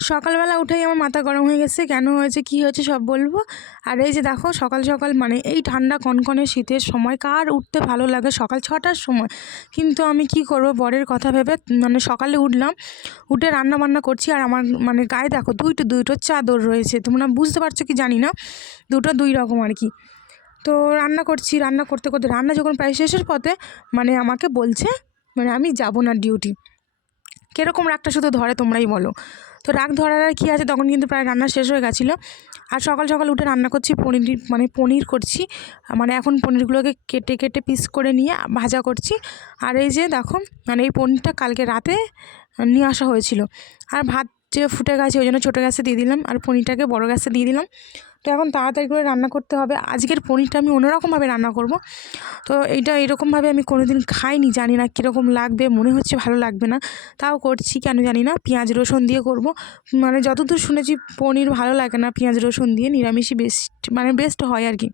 সকালবেলা উঠেই আমার মাথা গরম হয়ে গেছে। কেন হয়েছে, কি হয়েছে সব বলব? আর এই যে দেখো, সকাল সকাল মানে এই ঠান্ডা কনকনে শীতের সময় কার উঠতে ভালো লাগে সকাল ছটার সময়? কিন্তু আমি কি করব বরের কথা ভেবে মানে সকালে উঠলাম, উঠে রান্না বান্না করছি আর আমার মানে গায়ে দেখো দুইটো দুইটো চাদর রয়েছে। তোমরা বুঝতে পারছ কি জানি না? দুটো দুই রকম আর কি। তো রান্না করছি, রান্না করতে করতে, রান্না যখন প্রায় শেষের পথে মানে আমাকে বলছে মানে আমি যাব না ডিউটি কীরকম রাগটা শুধু ধরে তোমরাই বলো। তো রাগ ধরার আর কী আছে, তখন কিন্তু প্রায় রান্না শেষ হয়ে গেছিল। আর সকাল সকাল উঠে রান্না করছি, পনির মানে পনির করছি। মানে এখন পনিরগুলোকে কেটে কেটে পিস করে নিয়ে ভাজা করছি। আর এই যে দেখো মানে এই পনিরটা কালকে রাতে নিয়ে আসা হয়েছিল। আর ভাত যে ফুটে গেছে, ওই জন্য ছোটো গ্যাসে দিয়ে দিলাম আর পনিরটাকে বড় গ্যাসে দিয়ে দিলাম। তো এখন তাড়াতাড়ি করে রান্না করতে হবে। আজকের পনিরটা আমি অন্যরকমভাবে রান্না করব। তো এইটা এরকমভাবে আমি কোনো দিন খাইনি, জানি না কীরকম লাগবে, মনে হচ্ছে ভালো লাগবে না। তাও করছি, কেন জানি না, পেঁয়াজ, রসুন দিয়ে করব। মানে যতদূর শুনেছি, পনির ভালো লাগে না পেঁয়াজ, রসুন দিয়ে, নিরামিষই বেস্ট মানে বেস্ট হয় আর কি।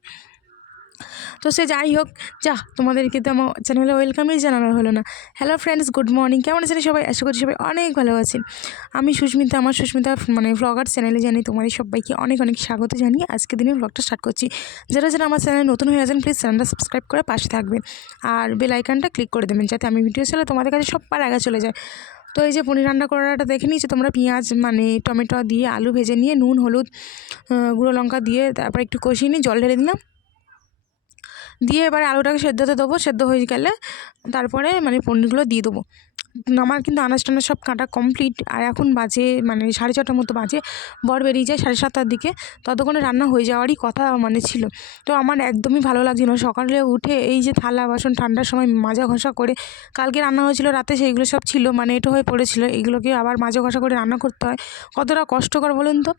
তো সে যাই হোক, যা, তোমাদেরকে তো আমার চ্যানেলে ওয়েলকামই জানানো হলো না। হ্যালো ফ্রেন্ডস গুড মর্নিং কেমন আছেন সবাই? আশা করি সবাই অনেক ভালো আছেন। আমি সুস্মিতা, আমার সুস্মিতা মানে ব্লগার চ্যানেলে জানি, তোমাদের সবাইকে অনেক অনেক স্বাগত জানিয়ে আজকে দিনে ব্লগটা স্টার্ট করছি। যারা যারা আমার চ্যানেলে নতুন হয়ে আছেন প্লিজ চ্যানেলটা সাবস্ক্রাইব করে পাশে থাকবেন। আর বেল আইকনটা ক্লিক করে দেবেন, যাতে আমি ভিডিও চলে তোমাদের কাছে সব সবার আগে চলে যায়। তো এই যে পনির রান্না করাটা দেখে নিয়েছো, তোমরা পেঁয়াজ মানে টমেটো দিয়ে আলু ভেজে নিয়ে, নুন, হলুদ গুঁড়ো লঙ্কা দিয়ে তারপর একটু কষিয়ে নিয়ে জল ঢেলে দিলাম। দিয়ে এবার আলুটাকে সেদ্ধতে দেবো সেদ্ধ হয়ে গেলে তারপরে মানে পনিরগুলো দিয়ে দেবো। আমার কিন্তু আনাজ টানাজ সব কাটা কমপ্লিট আর এখন বাজে মানে সাড়ে ছটার মতো বাজে, বর বেরিয়ে যায় সাড়ে সাতটার দিকে। ততক্ষণে রান্না হয়ে যাওয়ারই কথা মানে ছিল। তো আমার একদমই ভালো লাগছিল সকালে উঠে এই যে থালা বাসন ঠান্ডার সময় মাজা ঘষা করে কালকে রান্না হয়েছিল, রাতে সেইগুলো সব ছিল মানে এটো হয়ে পড়েছিল, এগুলোকে আবার মাজা ঘষা করে রান্না করতে হয়। কতটা কষ্টকর বলুন তো?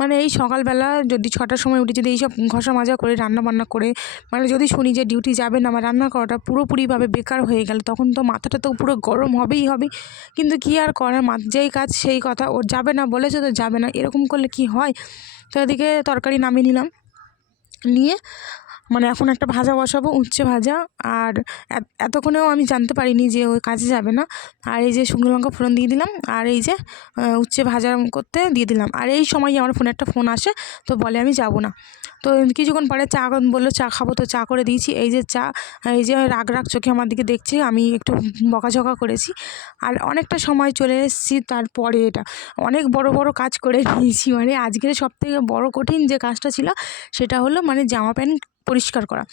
মানে এই সকালবেলা যদি ছটার সময় উঠে যদি এইসব ঘষা মাজা করে রান্না বান্না করে মানে যদি শুনি যে ডিউটি যাবে না আমার রান্না করাটা পুরোপুরিভাবে বেকার হয়ে গেল, তখন তো মাথাটা তো পুরো গরম হবেই হবে। কিন্তু কি আর করার? যেই কাজ, সেই কথা। ওর যাবে না, বলেছে তো যাবে না। এরকম করলে কি হয়? তো এদিকে তরকারি নামিয়ে নিলাম। নিয়ে মানে এখন একটা ভাজা বসাবো, উচ্ছে ভাজা। আর এতক্ষণেও আমি জানতে পারিনি যে ওই কাজে যাবে না। আর এই যে শুকনো লঙ্কা ফোড়ন দিয়ে দিলাম, আর এই যে উচ্ছে ভাজা করতে দিয়ে দিলাম। আর এই সময় আমার ফোনে একটা ফোন আসে, তো বলে আমি যাব না। তো কিছুক্ষণ পরে চা বলল, চা খাব তো, চা করে দিয়েছি। এই যে চা, এই যে রাগ রাগ চোখে আমার দিকে দেখছে, আমি একটু বকাঝকা করেছি। আর অনেকটা সময় চলে এসেছি তারপরে এটা। অনেক বড় বড় কাজ করে নিয়েছি। মানে আজকের সব থেকে বড় কঠিন যে কাজটা ছিল, সেটা হলো মানে জামা প্যান্ট পরিষ্কার করা।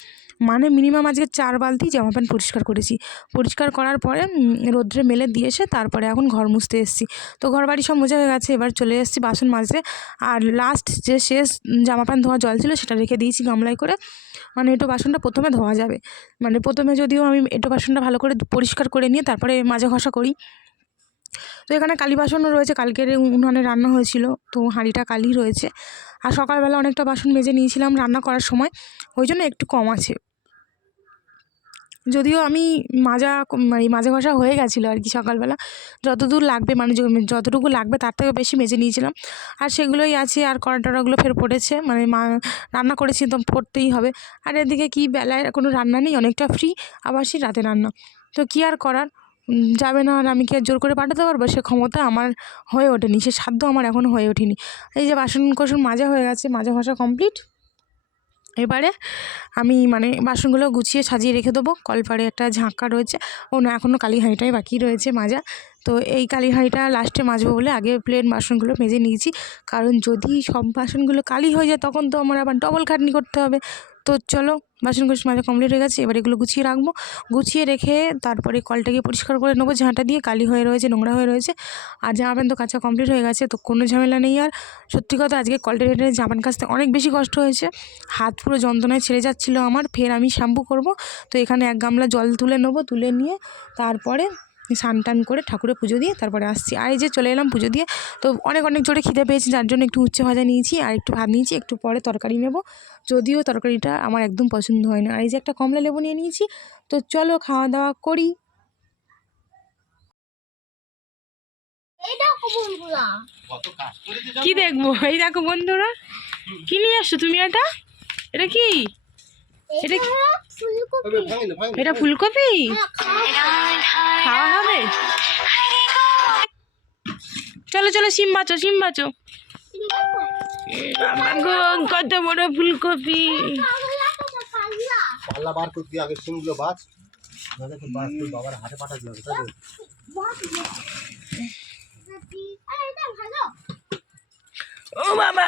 মানে মিনিমাম আজকে চার বালতি জামা প্যান্ট পরিষ্কার করেছি। পরিষ্কার করার পরে রোদ্রে মেলে দিয়ে এসে তারপরে এখন ঘর মুছতে এসেছি। তো ঘর বাড়ি সব মোছা হয়ে গেছে, এবার চলে এসেছি বাসন মাজতে। আর লাস্ট যে শেষ জামা প্যান্ট ধোয়া জল ছিল সেটা রেখে দিয়েছি গামলায় করে। মানে এটো বাসনটা প্রথমে ধোয়া যাবে। মানে প্রথমে যদিও আমি এটো বাসনটা ভালো করে পরিষ্কার করে নিয়ে তারপরে মাজা ঘষা করি। তো এখানে কালী বাসনও রয়েছে, কালকের উনানে রান্না হয়েছিল। তো হাঁড়িটা কালি রয়েছে। আর সকালবেলা অনেকটা বাসন মেজে নিয়েছিলাম রান্না করার সময়, ওই জন্য একটু কম আছে। যদিও আমি মাজা মানে মাজা ঘষা হয়ে গেছিল আর কি সকালবেলা। যতদূর লাগবে মানে যতটুকু লাগবে তার থেকে বেশি মেজে নিয়েছিলাম। আর সেগুলোই আছে আর কড়া টড়াগুলো ফের পড়েছে মানে মা রান্না করেছি তো পড়তেই হবে। আর এদিকে কি বেলায় কোনো রান্না নেই, অনেকটা ফ্রি আবার সেই রাতে রান্না। তো কী আর করার? যাবে না আর আমি কি আর জোর করে পাঠাতে পারব? সে ক্ষমতা আমার হয়ে ওঠেনি, সে সাধ্য আমার এখনও হয়ে ওঠেনি। এই যে বাসন কোসন মাজা হয়ে গেছে, মাজা ঘষা কমপ্লিট এবারে আমি মানে বাসনগুলো গুছিয়ে সাজিয়ে রেখে দেবো। কলপারে একটা ঝাঁকা রয়েছে, ও না এখনও কালি হাঁড়িটাই বাকি রয়েছে মাজা। তো এই কালি হাঁড়িটা লাস্টে মাজবো বলে আগে প্লেন বাসনগুলো মেজে নিয়েছি। কারণ যদি সব বাসনগুলো কালি হয়ে যায়, তখন তো আমার আবার ডবল খাটনি করতে হবে। তো চলো বাসন কুসন মাজা কমপ্লিট হয়ে গেছে, এবার এগুলো গুছিয়ে রাখব। গুছিয়ে রেখে তারপরে কলটাকে পরিষ্কার করে নেব, ঝাঁটা দিয়ে কালি হয়ে রয়েছে, নোংরা হয়ে রয়েছে। আর জামা প্যান্ট তো কাঁচা কমপ্লিট হয়ে গেছে, তো কোনো ঝামেলা নেই। আর সত্যি কথা, আজকে কলটা রেটে জামা প্যান্ট কাচতে অনেক বেশি কষ্ট হয়েছে। হাত পুরো যন্ত্রণায় ছেড়ে যাচ্ছিল আমার, ফের আমি শ্যাম্পু করব। তো এখানে এক গামলা জল তুলে নেব, তুলে নিয়ে তারপরে স্নান টান করে ঠাকুরের পুজো দিয়ে তারপরে আসছি। আর এই যে চলে এলাম পুজো দিয়ে তো অনেক অনেক জোরে খিদে পেয়েছি যার জন্য একটু উচ্ছে ভাজা নিয়েছি আর একটু ভাত নিয়েছি একটু পরে তরকারি নেব। যদিও তরকারিটা আমার একদম পছন্দ হয় না আর এই যে একটা কমলা লেবু নিয়ে নিয়েছি তো চলো খাওয়া দাওয়া করি কি দেখব? এই দেখো বন্ধুরা। কি নিয়ে আসছো তুমি এটা? এটা কি? এটা কি? এটা ফুলকপি। খাওয়া হবে। চলো চলো সিম বাঁচো সিম বাঁচো। বাবা গো কত বড় ফুলকপি। পাল্লা বার করতে আগে সিমগুলো বাবার হাতে পাঠাতে হবে তাই ও বাবা।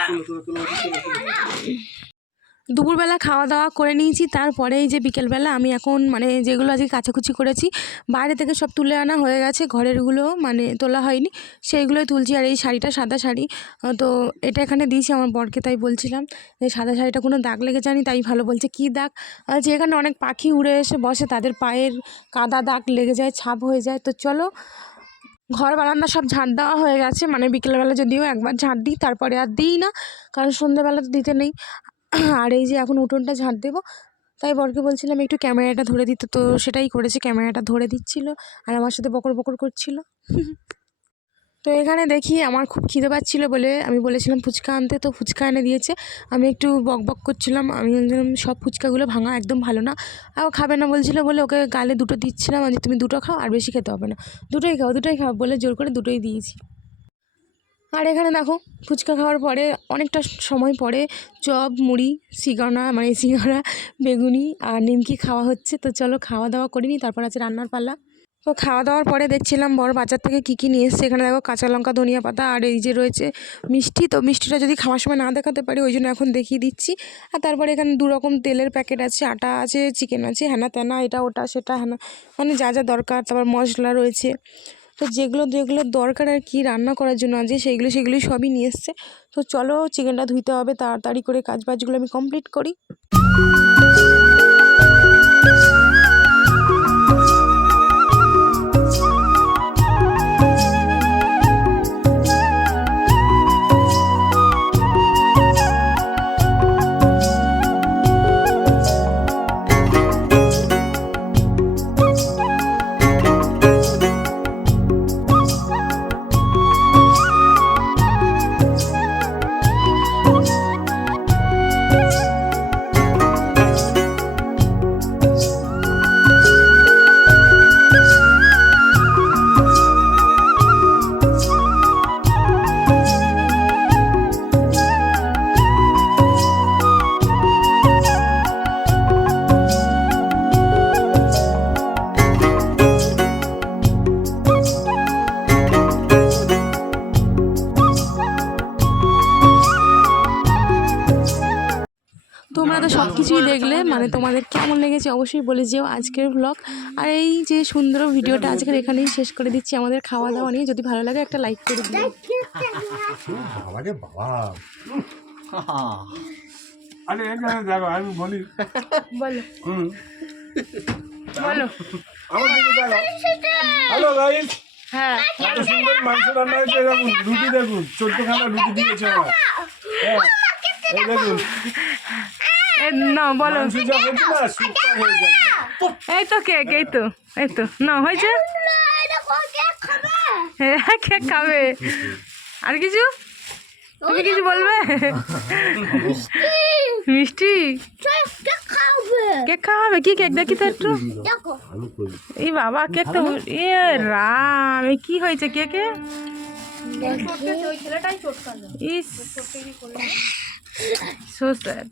দুপুরবেলা খাওয়া দাওয়া করে নিয়েছি, তারপরে এই যে বিকেলবেলা আমি এখন মানে যেগুলো আজকে কাচাকুচি করেছি, বাইরে থেকে সব তুলে আনা হয়ে গেছে, ঘরেরগুলো মানে তোলা হয়নি, সেইগুলোই তুলছি, আর এই শাড়িটা সাদা শাড়ি তো এটা এখানে দিয়েছি আমার বরকে, তাই বলছিলাম, যে সাদা শাড়িটা কোনো দাগ লেগে যায়নি তাই ভালো বলছে, কী দাগ? যে এখানে অনেক পাখি উড়ে এসে বসে, তাদের পায়ের কাদা দাগ লেগে যায়, ছাপ হয়ে যায়, তো চলো, ঘর বারান্দা সব ঝাড় দেওয়া হয়ে গেছে মানে বিকেলবেলা যদিও একবার ঝাড় দিই, তারপরে আর দিই না, কারণ সন্ধ্যেবেলা তো দিতে নেই আর এই যে এখন উঠোনটা ঝাঁট দেবো, তাই বরকে বলছিলাম একটু ক্যামেরাটা ধরে দিতে, তো সেটাই করেছে, ক্যামেরাটা ধরে দিচ্ছিল আর আমার সাথে বকর বকর করছিল। তো এখানে দেখি আমার খুব খিদে পাচ্ছিলো বলে আমি বলেছিলাম ফুচকা আনতে, তো ফুচকা এনে দিয়েছে। আমি একটু বক বক করছিলাম, আমি বলছিলাম সব ফুচকাগুলো ভাঙা একদম ভালো না। আর খাবে না বলছিল বলে ওকে গালে দুটো দিচ্ছিলাম যে তুমি দুটো খাও আর বেশি খেতে হবে না। দুটোই খাও দুটোই খাও বলে জোর করে দুটোই দিয়েছি। আর এখানে দেখো ফুচকা খাওয়ার পরে অনেকটা সময় পরে চপ, মুড়ি, সিঙ্গারা মানে সিঙ্গারা, বেগুনি আর নিমকি খাওয়া হচ্ছে। তো চলো খাওয়া দাওয়া করিনি তারপর আছে রান্নার পালা। তো খাওয়া দাওয়ার পরে দেখছিলাম বড় বাজার থেকে কী কী নিয়ে এসছে। এখানে দেখো কাঁচা লঙ্কা, ধনিয়া পাতা আর এই যে রয়েছে মিষ্টি। তো মিষ্টিটা যদি খাওয়ার সময় না দেখাতে পারি, ওই জন্য এখন দেখিয়ে দিচ্ছি। আর তারপরে এখানে দু রকম তেলের প্যাকেট আছে, আটা আছে, চিকেন আছে হ্যানা ত্যানা এটা, ওটা, সেটা হ্যানা মানে যা যা দরকার। তারপর মশলা রয়েছে। তো যেগুলো যেগুলো দরকার আর কি রান্না করার জন্য আছে সেইগুলো সেগুলো সবই নিয়ে এসছে। তো চলো চিকেনটা ধুইতে হবে, তাড়াতাড়ি করে কাজ বাজগুলো আমি কমপ্লিট করি। কিছুই দেখলে মানে তোমাদের কেমন লেগেছে অবশ্যই বলে যেও আজকের ব্লগ আর এই যে সুন্দর ভিডিওটা আজকের এখানেই শেষ করে দিচ্ছি। আমাদের খাওয়া দাওয়া নিয়ে যদি ভালো লাগে একটা লাইক করে দিও। আরে এখানে দেখো আমি বলি। বলো। হুম। বলো। আমার দিকে দেখো। হ্যালো গাইস হ্যাঁ। এত সুন্দর মাংস রান্না হয়েছে দেখুন রুটি দেখুন চোদ্দখানা রুটি দিয়েছে আমার। হ্যাঁ। এই দেখুন। না বলো। এই তো কেক এই তো এই তো। না হয়েছে? হ্যাঁ কেক খাবে। আর কিছু? তুমি কিছু বলবে? মিষ্টি? কেক খাওয়া হবে? কি কেক? দেখি তো একটু। এই বাবা কেক তো এ রাম কি হয়েছে কেকে? ইস। So sad